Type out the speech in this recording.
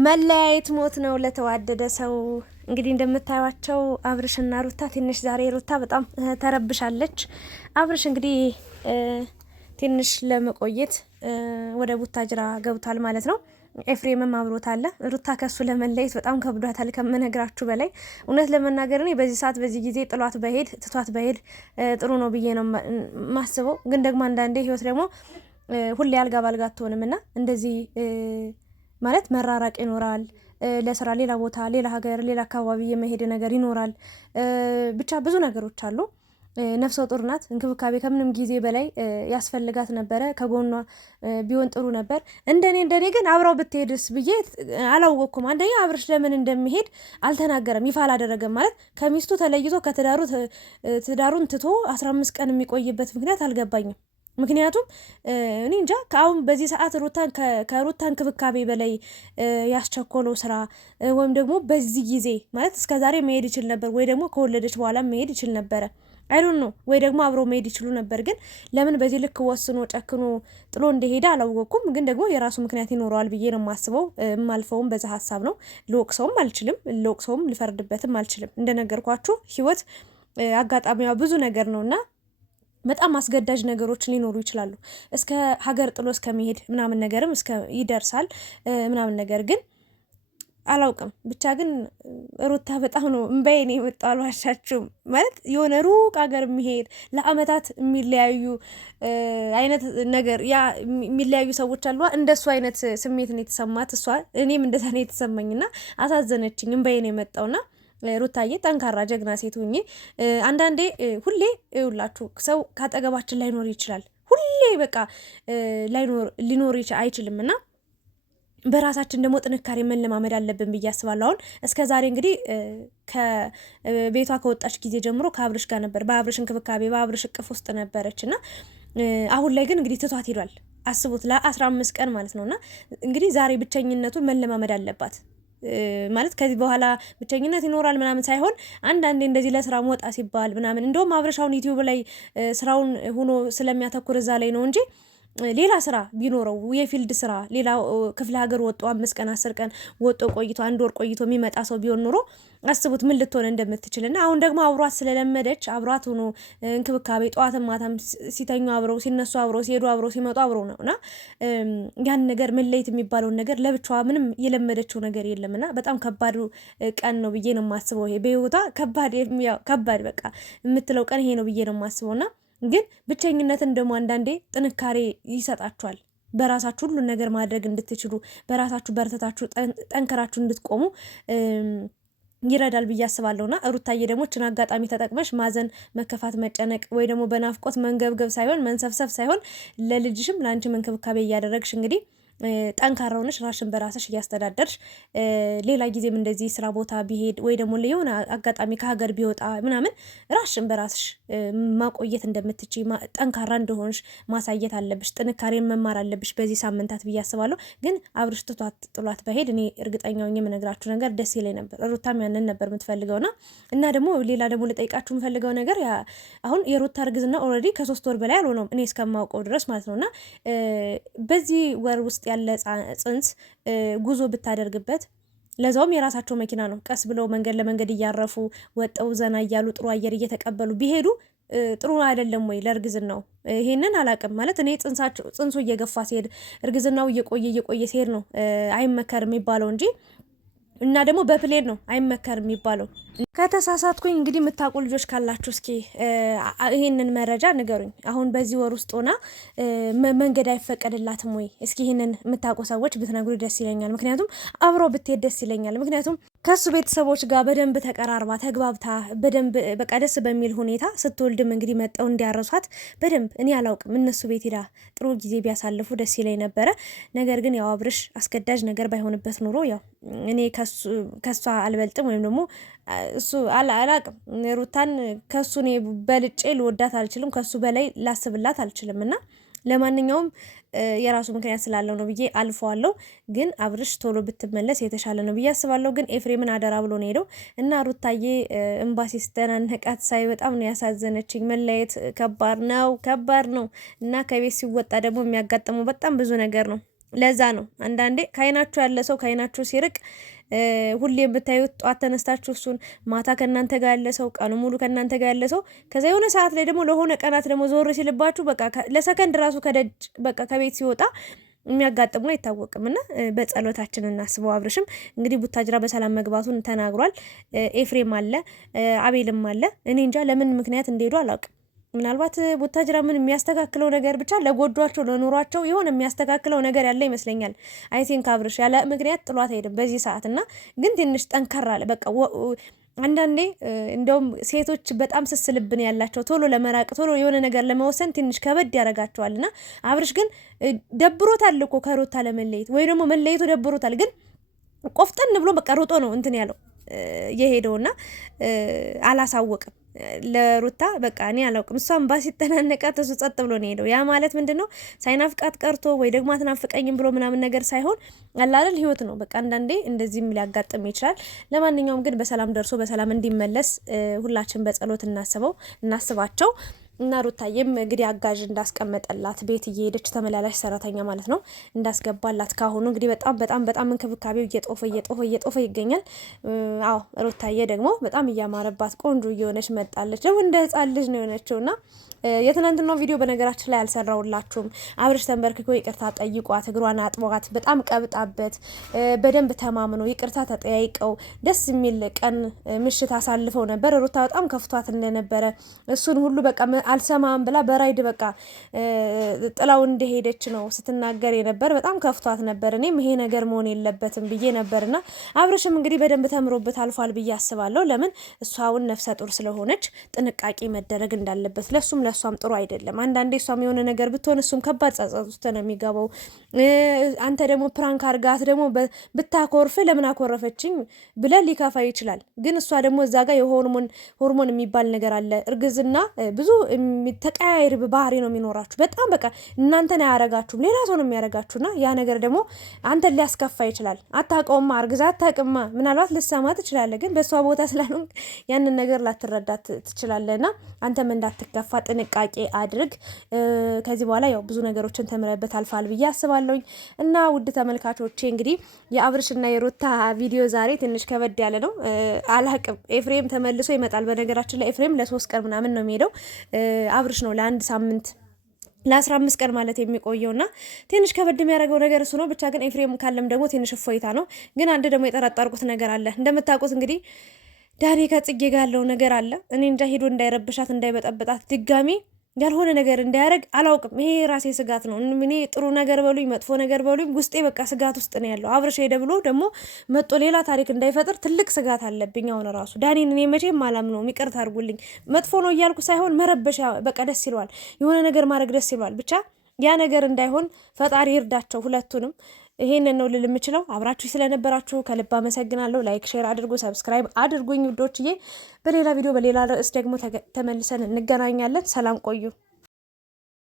መለያየት ሞት ነው ለተዋደደ ሰው። እንግዲህ እንደምታዩቸው አብርሽና ሩታ ትንሽ ዛሬ ሩታ በጣም ተረብሻለች። አብርሽ እንግዲህ ትንሽ ለመቆየት ወደ ቡታጅራ ገብቷል ማለት ነው። ኤፍሬምም አብሮት አለ። ሩታ ከሱ ለመለየት በጣም ከብዷታል ከመነግራችሁ በላይ። እውነት ለመናገር እኔ በዚህ ሰዓት በዚህ ጊዜ ጥሏት በሄድ ትቷት በሄድ ጥሩ ነው ብዬ ነው ማስበው። ግን ደግሞ አንዳንዴ ህይወት ደግሞ ሁሌ አልጋ ባልጋ አትሆንም እና እንደዚህ ማለት መራራቅ ይኖራል። ለስራ ሌላ ቦታ፣ ሌላ ሀገር፣ ሌላ አካባቢ የመሄድ ነገር ይኖራል። ብቻ ብዙ ነገሮች አሉ። ነፍሰ ጡር ናት። እንክብካቤ ከምንም ጊዜ በላይ ያስፈልጋት ነበረ። ከጎኗ ቢሆን ጥሩ ነበር። እንደኔ ግን አብረው ብትሄድስ ብዬ አላወቅኩም። አንደኛ አብርሽ ለምን እንደሚሄድ አልተናገረም፣ ይፋ አላደረገም። ማለት ከሚስቱ ተለይቶ ትዳሩን ትቶ 15 ቀን የሚቆይበት ምክንያት አልገባኝም። ምክንያቱም እኔ እንጃ ከአሁን በዚህ ሰዓት ከሩታ እንክብካቤ በላይ ያስቸኮለው ስራ ወይም ደግሞ በዚህ ጊዜ ማለት እስከዛሬ መሄድ ይችል ነበር፣ ወይ ደግሞ ከወለደች በኋላ መሄድ ይችል ነበረ። አይዶን ነው ወይ ደግሞ አብሮ መሄድ ይችሉ ነበር። ግን ለምን በዚህ ልክ ወስኖ ጨክኖ ጥሎ እንደሄደ አላወቅኩም። ግን ደግሞ የራሱ ምክንያት ይኖረዋል ብዬ ነው የማስበው። የማልፈውም በዛ ሀሳብ ነው። ልወቅሰውም አልችልም፣ ልፈርድበትም አልችልም። እንደነገርኳችሁ ህይወት አጋጣሚዋ ብዙ ነገር ነውና በጣም አስገዳጅ ነገሮች ሊኖሩ ይችላሉ። እስከ ሀገር ጥሎ እስከመሄድ ምናምን ነገርም ይደርሳል ምናምን ነገር ግን አላውቅም። ብቻ ግን ሩታ በጣም ነው እምባዬን የመጣው፣ አልዋሻችሁም። ማለት የሆነ ሩቅ ሀገር የሚሄድ ለአመታት የሚለያዩ አይነት ነገር ያ የሚለያዩ ሰዎች አሉ። እንደሱ አይነት ስሜት ነው የተሰማት እሷ። እኔም እንደዛ ነው የተሰማኝና አሳዘነችኝ፣ እምባዬን የመጣውና ሩታዬ ጠንካራ ጀግና ሴት ሁኚ። አንዳንዴ ሁሌ ይውላችሁ ሰው ካጠገባችን ላይኖር ይችላል። ሁሌ በቃ ሊኖር አይችልም እና በራሳችን ደግሞ ጥንካሬ መለማመድ አለብን ብዬ አስባለሁ። አሁን እስከ ዛሬ እንግዲህ ከቤቷ ከወጣች ጊዜ ጀምሮ ከአብርሽ ጋር ነበር፣ በአብርሽ እንክብካቤ በአብርሽ እቅፍ ውስጥ ነበረች እና አሁን ላይ ግን እንግዲህ ትቷት ሄዷል። አስቡት ለ15 ቀን ማለት ነውና እንግዲህ ዛሬ ብቸኝነቱን መለማመድ አለባት። ማለት ከዚህ በኋላ ብቸኝነት ይኖራል ምናምን ሳይሆን አንዳንዴ እንደዚህ ለስራ መውጣ ሲባል ምናምን እንደውም አብርሽ አሁን ዩቲዩብ ላይ ስራውን ሆኖ ስለሚያተኩር እዛ ላይ ነው እንጂ ሌላ ስራ ቢኖረው የፊልድ ስራ ሌላ ክፍለ ሀገር ወጦ 5 ቀን 10 ቀን ወጦ ቆይቶ 1 ወር ቆይቶ የሚመጣ ሰው ቢሆን ኖሮ አስቡት ምን ልትሆን እንደምትችልና አሁን ደግሞ አብሯት ስለለመደች አብሯት ሆኖ እንክብካቤ ጠዋትም ማታም ሲተኙ አብረው ሲነሱ አብረው ሲሄዱ አብረው ሲመጡ አብረው ነውና ያን ነገር መለየት የሚባለውን ነገር ለብቻዋ ምንም የለመደችው ነገር የለምና በጣም ከባዱ ቀን ነው ብዬ ነው የማስበው። ይሄ በህይወቷ ከባድ በቃ የምትለው ቀን ይሄ ነው ብዬ ነው የማስበውና ግን ብቸኝነትን ደግሞ አንዳንዴ ጥንካሬ ይሰጣችኋል። በራሳችሁ ሁሉን ነገር ማድረግ እንድትችሉ በራሳችሁ በርተታችሁ ጠንከራችሁ እንድትቆሙ ይረዳል ብዬ አስባለሁና ሩታዬ ደግሞ እችን አጋጣሚ ተጠቅመሽ ማዘን፣ መከፋት፣ መጨነቅ ወይ ደግሞ በናፍቆት መንገብገብ ሳይሆን መንሰፍሰፍ ሳይሆን ለልጅሽም ለአንቺም እንክብካቤ እያደረግሽ እንግዲህ ጠንካራ ሆነሽ ራስሽን በራስሽ እያስተዳደርሽ ሌላ ጊዜም እንደዚህ ስራ ቦታ ቢሄድ ወይ ደግሞ የሆነ አጋጣሚ ከሀገር ቢወጣ ምናምን ራስሽን በራስሽ ማቆየት እንደምትችይ ጠንካራ እንደሆንሽ ማሳየት አለብሽ። ጥንካሬን መማር አለብሽ በዚህ ሳምንታት ብዬ አስባለሁ። ግን አብርሽ ጥሏት በሄድ እኔ እርግጠኛ ሆኜ የምነግራችሁ ነገር ደስ ይለኝ ነበር። ሩታም ያንን ነበር የምትፈልገውና እና ደግሞ ሌላ ደግሞ ልጠይቃችሁ የምፈልገው ነገር አሁን የሩታ እርግዝና ኦልሬዲ ከ3 ወር በላይ አልሆነውም እኔ እስከማውቀው ድረስ ማለት ነውና በዚህ ወር ውስጥ ያለ ጽንስ ጉዞ ብታደርግበት ለዛውም የራሳቸው መኪና ነው። ቀስ ብለው መንገድ ለመንገድ እያረፉ ወጠው ዘና እያሉ ጥሩ አየር እየተቀበሉ ቢሄዱ ጥሩ አይደለም ወይ ለእርግዝናው? ይሄንን አላቅም። ማለት እኔ ጽንሱ እየገፋ ሲሄድ እርግዝናው እየቆየ ሲሄድ ነው አይመከር የሚባለው እንጂ እና ደግሞ በፕሌን ነው አይመከር የሚባለው። ከተሳሳትኩኝ እንግዲህ የምታውቁ ልጆች ካላችሁ እስኪ ይሄንን መረጃ ንገሩኝ። አሁን በዚህ ወር ውስጥ ሆና መንገድ አይፈቀድላትም ወይ? እስኪ ይሄንን የምታውቁ ሰዎች ብትነግሩ ደስ ይለኛል። ምክንያቱም አብሮ ብትሄድ ደስ ይለኛል። ምክንያቱም ከሱ ቤተሰቦች ጋር በደንብ ተቀራርባ ተግባብታ በደንብ በቃ ደስ በሚል ሁኔታ ስትወልድም እንግዲህ መጠው እንዲያረሷት በደንብ እኔ አላውቅም እነሱ ቤት ሄዳ ጥሩ ጊዜ ቢያሳልፉ ደስ ይለኝ ነበረ። ነገር ግን ያው አብርሽ አስገዳጅ ነገር ባይሆንበት ኑሮ ያው እኔ ከሷ አልበልጥም ወይም ደግሞ እሱ አላቅም ሩታን ከሱ እኔ በልጬ ልወዳት አልችልም፣ ከሱ በላይ ላስብላት አልችልም እና ለማንኛውም የራሱ ምክንያት ስላለው ነው ብዬ አልፈዋለሁ። ግን አብርሽ ቶሎ ብትመለስ የተሻለ ነው ብዬ አስባለሁ። ግን ኤፍሬምን አደራ ብሎ ነው ሄደው እና ሩታዬ ኤምባሲ ስተናነቃት ሳይ በጣም ነው ያሳዘነችኝ። መለየት ከባድ ነው እና ከቤት ሲወጣ ደግሞ የሚያጋጥመው በጣም ብዙ ነገር ነው። ለዛ ነው አንዳንዴ ከአይናችሁ ያለ ሰው ከአይናችሁ ሲርቅ ሁሌ የምታዩት ጧት ተነስታችሁ እሱን ማታ ከእናንተ ጋር ያለ ሰው ቀኑ ሙሉ ከእናንተ ጋር ያለ ሰው ከዛ የሆነ ሰዓት ላይ ደግሞ ለሆነ ቀናት ደግሞ ዞር ሲልባችሁ በቃ ለሰከንድ ራሱ ከደጅ በቃ ከቤት ሲወጣ የሚያጋጥመው አይታወቅም። እና በጸሎታችን እናስበው። አብርሽም እንግዲህ ቡታጅራ በሰላም መግባቱን ተናግሯል። ኤፍሬም አለ፣ አቤልም አለ። እኔ እንጃ ለምን ምክንያት እንደሄዱ አላውቅም። ምናልባት ቡታጅራ ምን የሚያስተካክለው ነገር ብቻ ለጎዷቸው ለኑሯቸው የሆነ የሚያስተካክለው ነገር ያለ ይመስለኛል። አይ ቲንክ አብርሽ ያለ ምክንያት ጥሏት አይደለም በዚህ ሰዓት እና ግን ትንሽ ጠንከር አለ በቃ አንዳንዴ እንደውም ሴቶች በጣም ስስልብን ያላቸው ቶሎ ለመራቅ ቶሎ የሆነ ነገር ለመወሰን ትንሽ ከበድ ያደርጋቸዋልና አብርሽ ግን ደብሮታል እኮ ከሩታ ለመለየት ወይ ደግሞ መለየቱ ደብሮታል። ግን ቆፍጠን ብሎ በቃ ሮጦ ነው እንትን ያለው የሄደውና አላሳወቅም ለሩታ በቃ እኔ አላውቅም። እሷም ባሲጠናነቃት እሱ ጸጥ ብሎ ነው ሄደው። ያ ማለት ምንድነው ሳይናፍቃት ቀርቶ ወይ ደግሞ አትናፍቀኝም ብሎ ምናምን ነገር ሳይሆን አላል ህይወት ነው በቃ አንዳንዴ እንደዚህም ሊያጋጥም ይችላል። ለማንኛውም ግን በሰላም ደርሶ በሰላም እንዲመለስ ሁላችን በጸሎት እናስባቸው። እና ሩታዬም እንግዲህ አጋዥ እንዳስቀመጠላት ቤት እየሄደች ተመላላሽ ሰራተኛ ማለት ነው እንዳስገባላት ካሁኑ እንግዲህ በጣም እንክብካቤው እየጦፈ ይገኛል። አዎ ሩታዬ ደግሞ በጣም እያማረባት ቆንጆ እየሆነች መጣለች። ደግሞ እንደ ህፃን ልጅ ነው የሆነችውና የትናንትናው ቪዲዮ በነገራችን ላይ አልሰራውላችሁም። አብርሽ ተንበርክኮ ይቅርታ ጠይቋት እግሯን አጥቧት በጣም ቀብጣበት በደንብ ተማምኖ ይቅርታ ተጠያይቀው ደስ የሚል ቀን ምሽት አሳልፈው ነበር። ሩታ በጣም ከፍቷት እንደነበረ እሱን ሁሉ በቃ አልሰማም ብላ በራይድ በቃ ጥላው እንደሄደች ነው ስትናገር የነበር። በጣም ከፍቷት ነበር። እኔም ይሄ ነገር መሆን የለበትም ብዬ ነበርና አብርሽም እንግዲህ በደንብ ተምሮበት አልፏል ብዬ አስባለሁ። ለምን እሷውን ነፍሰ ጡር ስለሆነች ጥንቃቄ መደረግ እንዳለበት ለሷም ጥሩ አይደለም። አንዳንዴ እሷም የሆነ ነገር ብትሆን እሱም ከባድ ጸጸት ውስጥ ነው የሚገባው። አንተ ደግሞ ፕራንክ አርጋት ደግሞ ብታኮርፍ ለምን አኮረፈችኝ ብለህ ሊከፋ ይችላል። ግን እሷ ደግሞ እዛ ጋር የሆርሞን የሚባል ነገር አለ። እርግዝና ብዙ ተቀያይር ባህሪ ነው የሚኖራችሁ። በጣም በቃ እናንተን አያረጋችሁም ሌላ ሰው ነው የሚያረጋችሁና ያ ነገር ደግሞ አንተን ሊያስከፋ ይችላል። አታውቀውማ እርግዛ አታውቅማ። ምናልባት ልሰማ ትችላለህ፣ ግን በእሷ ቦታ ስላልሆንክ ያንን ነገር ላትረዳት ትችላለህና አንተም እንዳትከፋ ጥንቃቄ አድርግ። ከዚህ በኋላ ያው ብዙ ነገሮችን ተምረበት አልፋል ብዬ አስባለሁኝ። እና ውድ ተመልካቾቼ እንግዲህ የአብርሽና የሩታ ቪዲዮ ዛሬ ትንሽ ከበድ ያለ ነው። አላቅም ኤፍሬም ተመልሶ ይመጣል። በነገራችን ላይ ኤፍሬም ለ3 ቀን ምናምን ነው የሚሄደው። አብርሽ ነው ለ1 ሳምንት ለ15 ቀን ማለት የሚቆየውና ትንሽ ከበድ የሚያደርገው ነገር እሱ ነው። ብቻ ግን ኤፍሬም ካለም ደግሞ ትንሽ እፎይታ ነው። ግን አንድ ደግሞ የጠረጠርኩት ነገር አለ። እንደምታውቁት እንግዲህ ዳኒ ከጽጌ ጋር ያለው ነገር አለ። እኔ እንጃ ሄዶ እንዳይረብሻት እንዳይበጠበጣት ድጋሚ ያልሆነ ነገር እንዳያደርግ አላውቅም። ይሄ ራሴ ስጋት ነው። እኔ ጥሩ ነገር በሉኝ መጥፎ ነገር በሉኝ ውስጤ በቃ ስጋት ውስጥ ነው ያለው። አብርሽ ሄደ ብሎ ደግሞ መጦ ሌላ ታሪክ እንዳይፈጥር ትልቅ ስጋት አለብኝ። አሁን ራሱ ዳኒን እኔ መቼም አላምነውም። ይቅርታ አድርጉልኝ። መጥፎ ነው እያልኩ ሳይሆን መረበሻ በቃ ደስ ይለዋል፣ የሆነ ነገር ማድረግ ደስ ይለዋል። ብቻ ያ ነገር እንዳይሆን ፈጣሪ ይርዳቸው ሁለቱንም። ይሄንን ነው ልል የምችለው። አብራችሁ ስለነበራችሁ ከልብ አመሰግናለሁ። ላይክ፣ ሼር አድርጉ፣ ሰብስክራይብ አድርጉኝ ውዶችዬ። በሌላ ቪዲዮ በሌላ ርዕስ ደግሞ ተመልሰን እንገናኛለን። ሰላም ቆዩ።